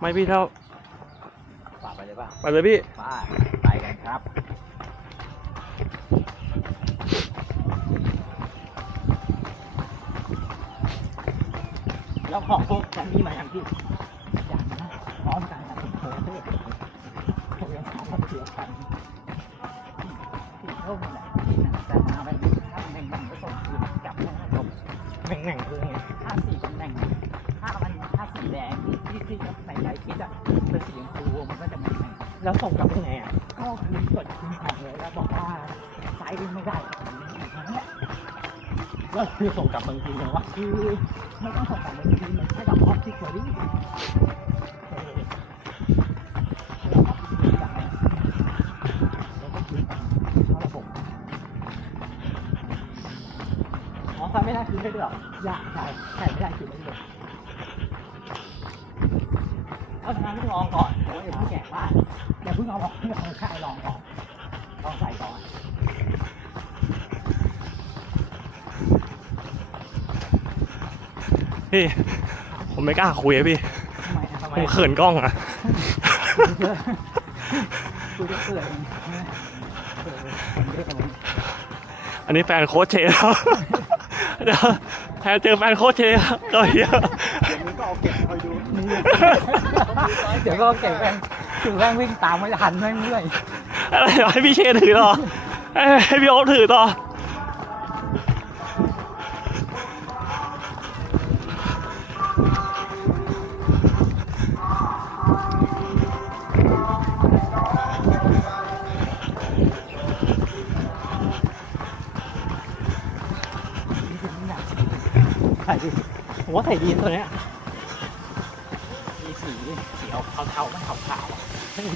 ไม่พี่เท่าฝากไปเลยป่ะไปเลยพี่ไปไปกันครับ แล้วของพวกแคนนี่มาอย่างที่ ที่ที่ที่ในใจคิดอะเป็นสีชมพูมันก็จะแม่งแม่งแล้วส่งกลับยังไงอะก็คือกดคุณของเลยแล้วบอกว่าไซส์ไม่ได้อย่างเงี้ยแล้วคือส่งกลับเมืองจีนยังวะคือไม่ต้องส่งกลับเมืองจีนมือนแค่ดอกออฟฟิศเบอรี่แล้วก็คืนเข้าระบบอ๋อไฟไม่ได้คืนได้ด้หรออยากใช่ใช่ไม่ได้คืนไม่ได้ เอาทางที่ลองก่อนโอ้ยอย่าเพิ่งแกะว่าอย่าเพิ่งเอาออกเพิ่งเอาใช่ลองก่อนลองใส่ก่อนพี่ ผมไม่กล้าคุยอะพี่ ทำไมอะทำไมผมอะเขินกล้องอะกูจะเกิดเองนะเออคนเยอะกว่ามึงอันนี้แฟนโค้ชเชแล้วเดี๋ยวแทนเจอแฟนโค้ชเชครับก็เฮียมึงก็เอาเก็บคอยดู เดี๋ยวก็เอาเก็บแม่งคือแม่งวิ่งตามไม่ทันแม่งเรื่อยอะไรเหรอให้พี่เชถือต่อให้ให้พี่โอ๊คถือต่อใส่ดิผมว่าใส่ดีนะตัวเนี้ย มีสีสีเอาเทาๆมันขาวๆอะ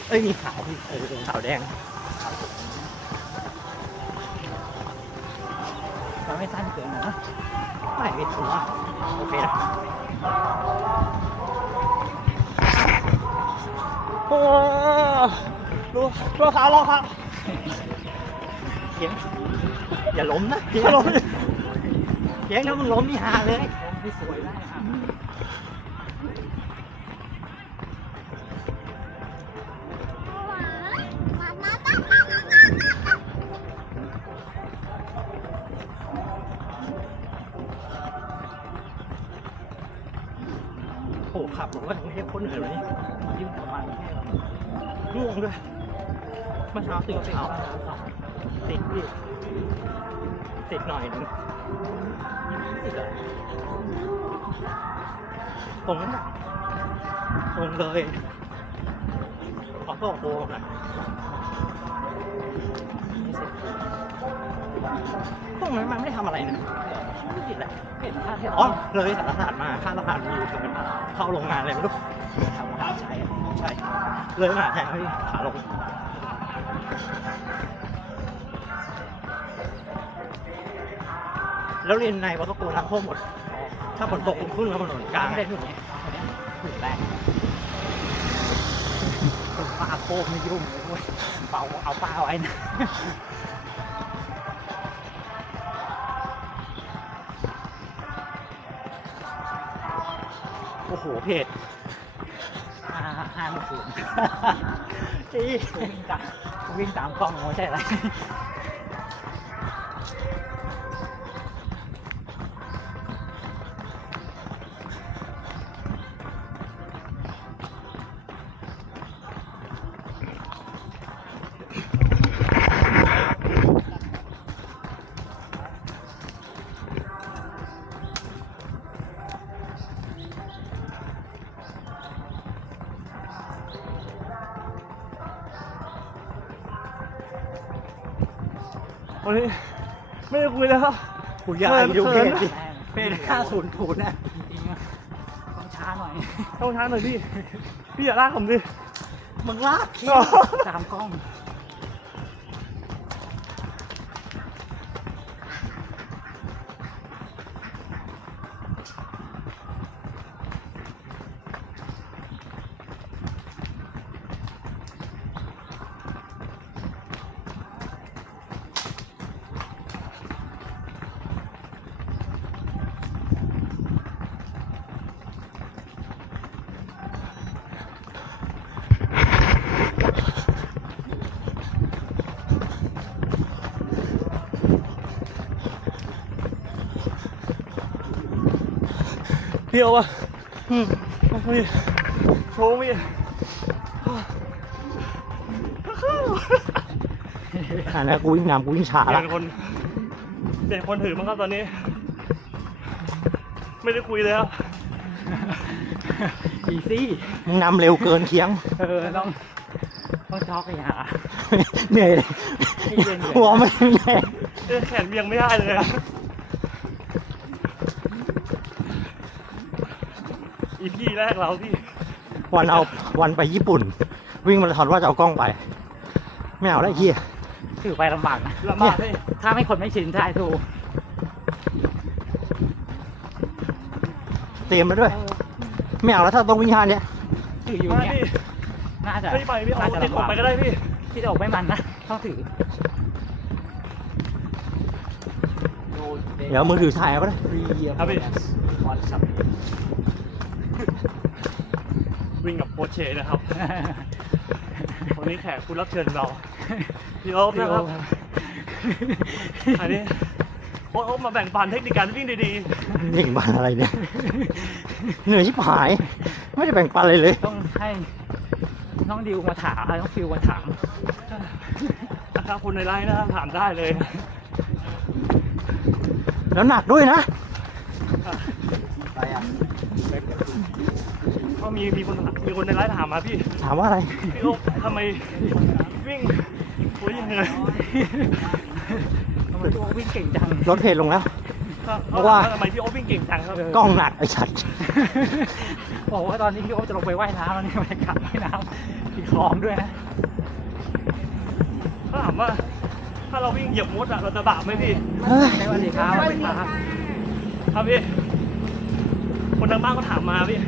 เอ้ยมีขาวพี่เออขาวแดงมันไม่สั้นเกินนะไม่พี่ผมว่าโอเคนะโอ้ดูรองเท้ารองเท้าเขียงอย่าล้มนะเดี๋ยวลงเขียงถ้ามึงล้มนี่ฮาเลยล้มที่สวยได้อะ โอ้ขับผมก็ถึงเทพคนเหนื่อยเลยยิ่งประมาณแค่ง่วงด้วยเมื่อเช้าตื่นเช้าติดพี่ติดหน่อยนึงติดเลยตรงนั้นน่ะตรงเลยขอโทษโค้งหน่อยตรงนั้นมันไม่ได้ทำอะไรนะ หละเห็นท่าเที่ยวอ๋อเลยสารสารมาข้างสะพานมีอยู่ตรงนั้นเข้าโรงงานอะไรไม่รู้ทำมหาชัยอะใช่ เลยมหาชัยพี่ขาลงแล้วเรียนในวัดตะกูน้ำท่วมหมด ถ้าฝนตกขึ้นแล้วถนนกลางไม่ได้ถูกเนี่ยถูกแรงถูกปลาโคมไม่ยุ่งเลยเว้ยเป่าเอาปลาไว้นะ อ้โหเพจห้าห้าไม่ถึงจี้วิ่งตามวิ่งตามกล้องไม่ใช่อะไร วันนี้ไม่ได้คุยแล้วครับกูอยากให้ดูเพจดิเขินเพจห้าศูนย์ศูนย์นะจริงๆอะต้องช้าหน่อย ต้องช้าหน่อยพี่ พี่อย่าลากผมดิ มึงลากพี่อ๋อตามกล้อง พี่เอาวะอืมพี่โชว์พี่อ่านะกูวิ่งนำกูวิ่งช้าเปลี่ละยนคนเปลี่ยนคนถือมั้งครับตอนนี้ ไม่ได้คุยเลยครับอีซี่มึงนำเร็วเกินเคียง เออต้องต้องช็อกไปหาเหนื่อยเลยให้เย็นๆ หัวไม่แรงเอ้ยแขนเบี่ยงไม่ได้เลยอะ อีพี่แรกเราพี่วันเอาวันไปญี่ปุ่น วิ่งมาราธอนว่าจะเอากล้องไป ไม่เอาแล้วไอ้เฮียถือไปลำบากนะลำบากเลยถ้าไม่คนไม่ชินใช่ถูกเตรียมมาด้วย ไม่เอาแล้วถ้าต้องวิ่งห้าเนี้ยถืออยู่มาเนี่ยดิน่าจะไม่ไปพี่เอาน่าจะติดลำออกบากไปก็ได้พี่ที่จะออกไม่มันนะต้องถือเดี๋ยวมือถือถ่ายเอาก็ได้ครับพี่ วิ่งกับโคชเชนะครับ วันนี้แขกคุณรับเชิญเรา พี่โอ๊บนะครับ อันนี้โอ๊ตโอ๊บมาแบ่งปันเทคนิคการวิ่งดีนี่บ้านอะไรเนี่ย เหนื่อยชิบหาย ไม่ได้แบ่งปันอะไรเลย ต้องให้น้องดิวมาถามเอ้ยน้องฟิวมาถามๆนะครับคนในไลน์นะครับถามได้เลย แล้วหนักด้วยนะ ก็มีมีคนมีคนในไลน์ถามมาพี่ถามว่าอะไร พี่โอ๊บทำไมวิ่งโอ้ยยังไงทำไมตัววิ่งเก่งจังลดเพจลงแล้วเพราะว่า ทำไมพี่โอ๊บวิ่งเก่งจังครับกล้องหนักไอ้ชัดบอกว่าตอนนี้พี่โอ๊ตจะลงไปว่ายน้ำแล้วนี่บรรยากาศว่ายน้ำมีคลองด้วยนะเขาถามว่า ถ้าเราวิ่งเหยียบมดอะเราจะบาปไหมพี่เฮ้ยสวัสดีครับสวัสดีครับครับพี่คนทางบ้านก็ถามมาพี่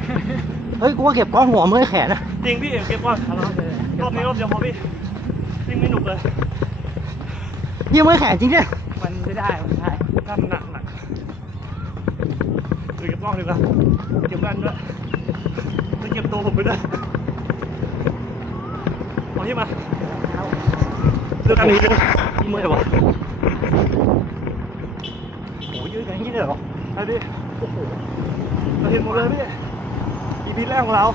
เฮ้ยกูว่าเก็บกล้องหัวเมื่อยแขนนะจริงพี่เก็บก่อนเอารอบเลยรอบนี้รอบเดียวพอพี่วิ่งไม่หนุกเลยพี่เมื่อยแขนจริงเนี่ยมันไม่ได้มันไม่ได้กล้ามหนักหนักเดี๋ยวเก็บกล้องดีกว่าเก็บแว่นด้วยแล้วเก็บตัวผมไปด้วยเอาที่มาเรื่องอันนี้เมื่อยวะโอ้ยยืดอย่างนี้เลยเหรอไอ้พี่โอ้โหเราเห็นหมดเลยพี่ พีแรกของเรา